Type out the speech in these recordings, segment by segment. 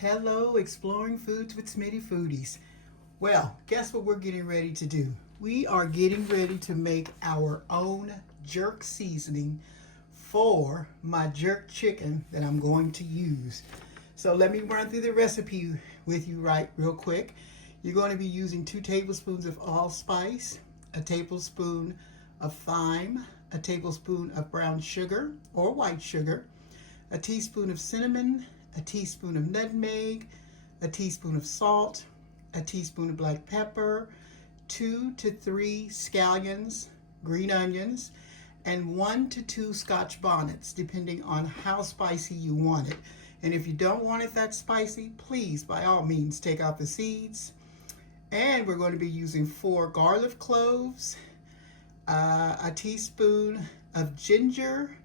Hello, Exploring Foods with Smitty Foodies. Well, guess what we're getting ready to do? We are getting ready to make our own jerk seasoning for my jerk chicken that I'm going to use. So let me run through the recipe with you real quick. You're going to be using 2 tablespoons of allspice, a tablespoon of thyme, a tablespoon of brown sugar or white sugar, a teaspoon of cinnamon, a teaspoon of nutmeg, a teaspoon of salt, a teaspoon of black pepper, 2 to 3 scallions, green onions, and 1 to 2 Scotch bonnets, depending on how spicy you want it. And if you don't want it that spicy, please, by all means, take out the seeds. And we're going to be using 4 garlic cloves, a teaspoon of ginger,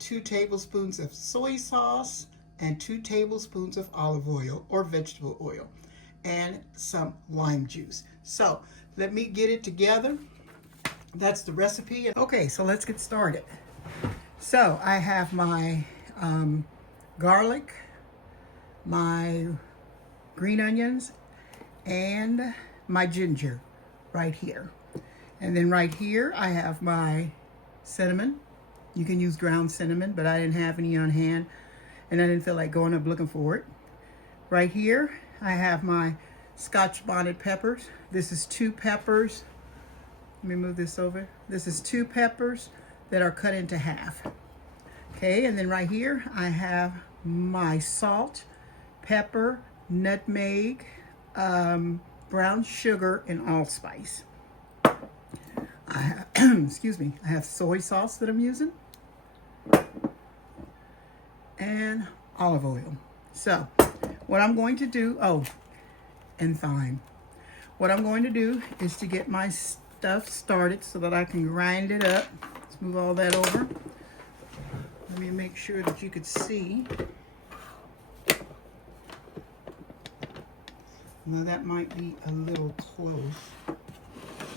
2 tablespoons of soy sauce, and 2 tablespoons of olive oil or vegetable oil, and some lime juice. So let me get it together. That's the recipe. Okay, so let's get started. So I have my garlic, my green onions, and my ginger right here. And then right here I have my cinnamon. You can use ground cinnamon, but I didn't have any on hand and I didn't feel like going up looking for it. Right here I have my Scotch bonnet peppers. This is 2 peppers. Let me move this over. This is 2 peppers that are cut into half. Okay, and then right here I have my salt, pepper, nutmeg, brown sugar, and allspice. I have, excuse me, I have soy sauce that I'm using, and olive oil. So what I'm going to do, and thyme. What I'm going to do is to get my stuff started so that I can grind it up. Let's move all that over. Let me make sure that you could see. Now that might be a little close.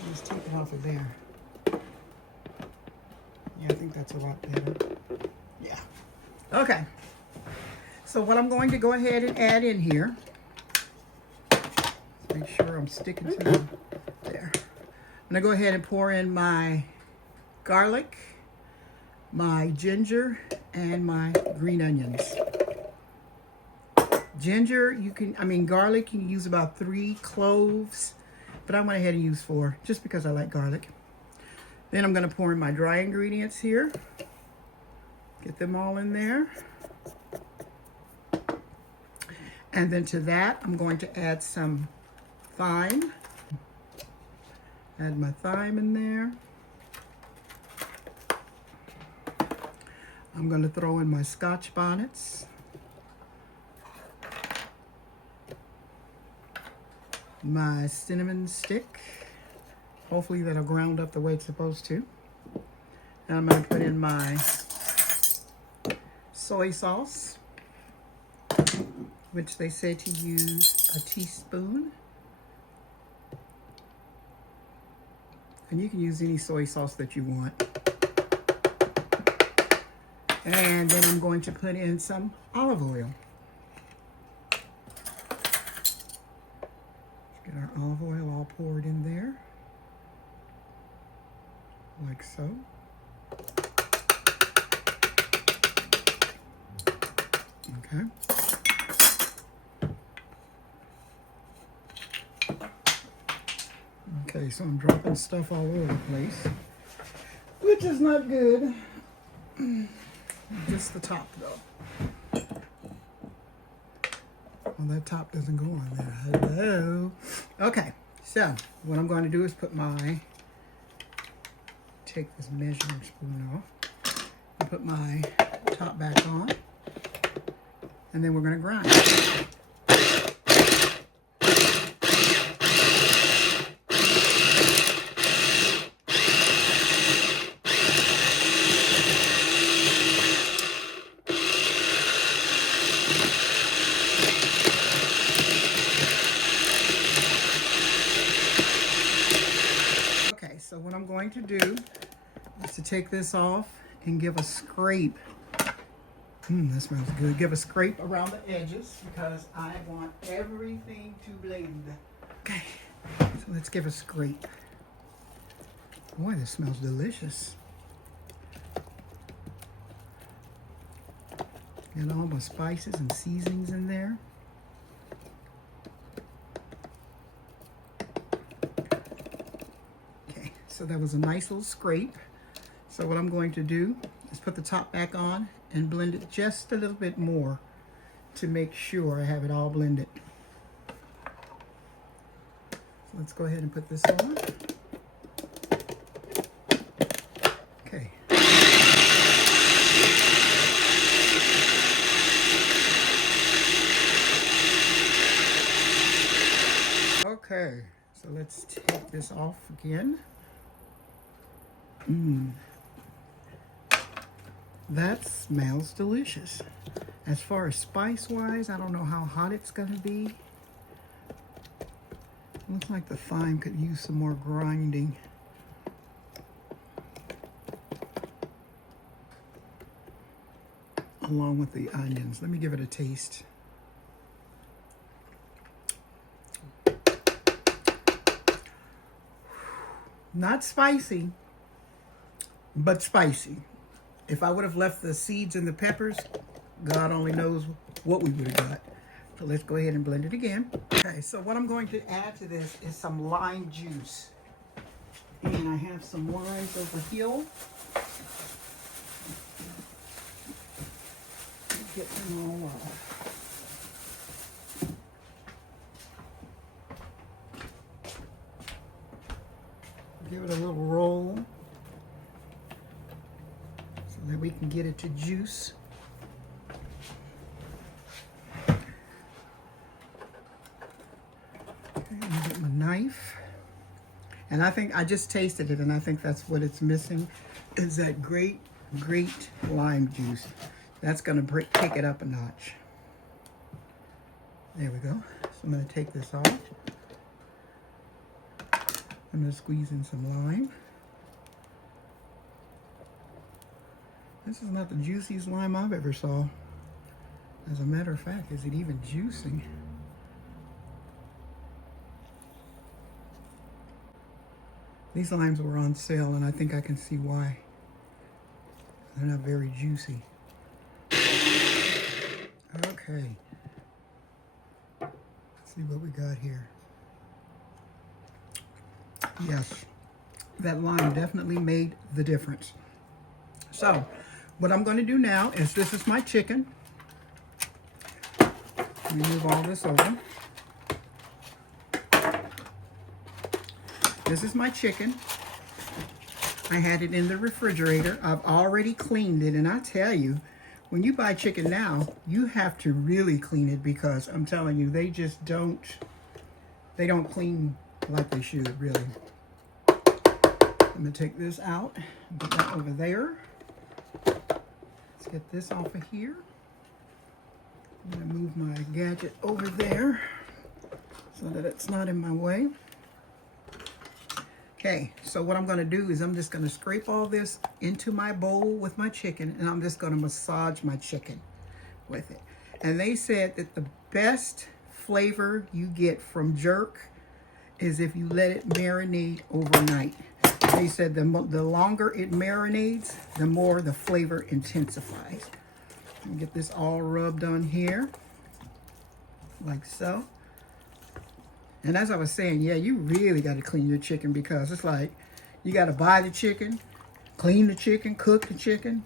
Let's take it off of there. Yeah, I think that's a lot better. Yeah. Okay. So what I'm going to go ahead and add in here, make sure I'm sticking to them there. I'm going to go ahead and pour in my garlic, my ginger, and my green onions. Ginger, garlic, you can use about 3 cloves, but I went ahead and used 4 just because I like garlic. Then I'm going to pour in my dry ingredients here. Get them all in there. And then to that, I'm going to add some thyme. Add my thyme in there. I'm going to throw in my Scotch bonnets. My cinnamon stick. Hopefully that'll ground up the way it's supposed to. And I'm going to put in my soy sauce, which they say to use a teaspoon. And you can use any soy sauce that you want. And then I'm going to put in some olive oil. Let's get our olive oil all poured in there, like so. Okay. Okay, so I'm dropping stuff all over the place, which is not good. Just the top, though. Well, that top doesn't go on there. Hello. Okay, so what I'm going to do is take this measuring spoon off and put my top back on, and then we're going to grind. So what I'm going to do is to take this off and give a scrape That smells good. Give a scrape around the edges because I want everything to blend. Okay, so let's give a scrape. Boy, this smells delicious. Got all my spices and seasonings in there. Okay, so that was a nice little scrape. So what I'm going to do is put the top back on and blend it just a little bit more to make sure I have it all blended. So let's go ahead and put this on. Okay. Okay, so let's take this off again. That smells delicious. As far as spice-wise, I don't know how hot it's gonna be. Looks like the thyme could use some more grinding. Along with the onions. Let me give it a taste. Not spicy, but spicy. If I would have left the seeds and the peppers, God only knows what we would have got. So let's go ahead and blend it again. Okay, so what I'm going to add to this is some lime juice. And I have some limes over here. Get them all off. Give it a little roll so that we can get it to juice. Okay, and get my knife. And I think I just tasted it, and I think that's what it's missing, is that great lime juice. That's going to take it up a notch. There we go. So I'm going to take this off. I'm going to squeeze in some lime. This is not the juiciest lime I've ever saw. As a matter of fact, is it even juicing? These limes were on sale, and I think I can see why. They're not very juicy. Okay. Let's see what we got here. Yes, that lime definitely made the difference. So, what I'm going to do now is, this is my chicken. Let me move all this over. This is my chicken. I had it in the refrigerator. I've already cleaned it, and I tell you, when you buy chicken now, you have to really clean it, because I'm telling you, they just don't clean like they should, really. I'm going to take this out and put that over there. Let's get this off of here. I'm going to move my gadget over there so that it's not in my way. Okay, so what I'm going to do is I'm just going to scrape all this into my bowl with my chicken, and I'm just going to massage my chicken with it. And they said that the best flavor you get from jerk is if you let it marinate overnight. They said the longer it marinates, the more the flavor intensifies. Let me get this all rubbed on here, like so. And as I was saying, yeah, you really got to clean your chicken, because it's like you got to buy the chicken, clean the chicken, cook the chicken.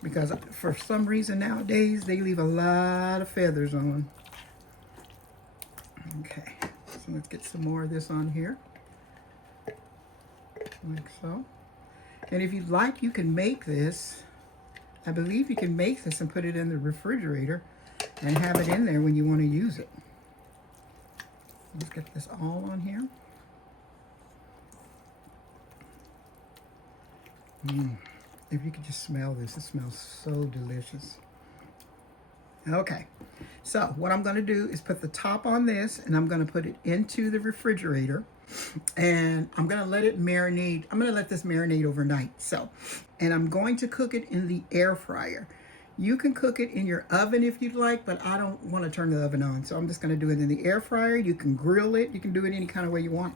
Because for some reason nowadays, they leave a lot of feathers on. Okay, so let's get some more of this on here. Like so. And if you'd like, you can make this. I believe you can make this and put it in the refrigerator and have it in there when you want to use it. Let's get this all on here. If you could just smell this, it smells so delicious. Okay, so what I'm going to do is put the top on this, and I'm going to put it into the refrigerator, and I'm going to let it marinate. I'm going to let this marinate overnight. So, and I'm going to cook it in the air fryer. You can cook it in your oven if you'd like, but I don't want to turn the oven on. So I'm just going to do it in the air fryer. You can grill it. You can do it any kind of way you want.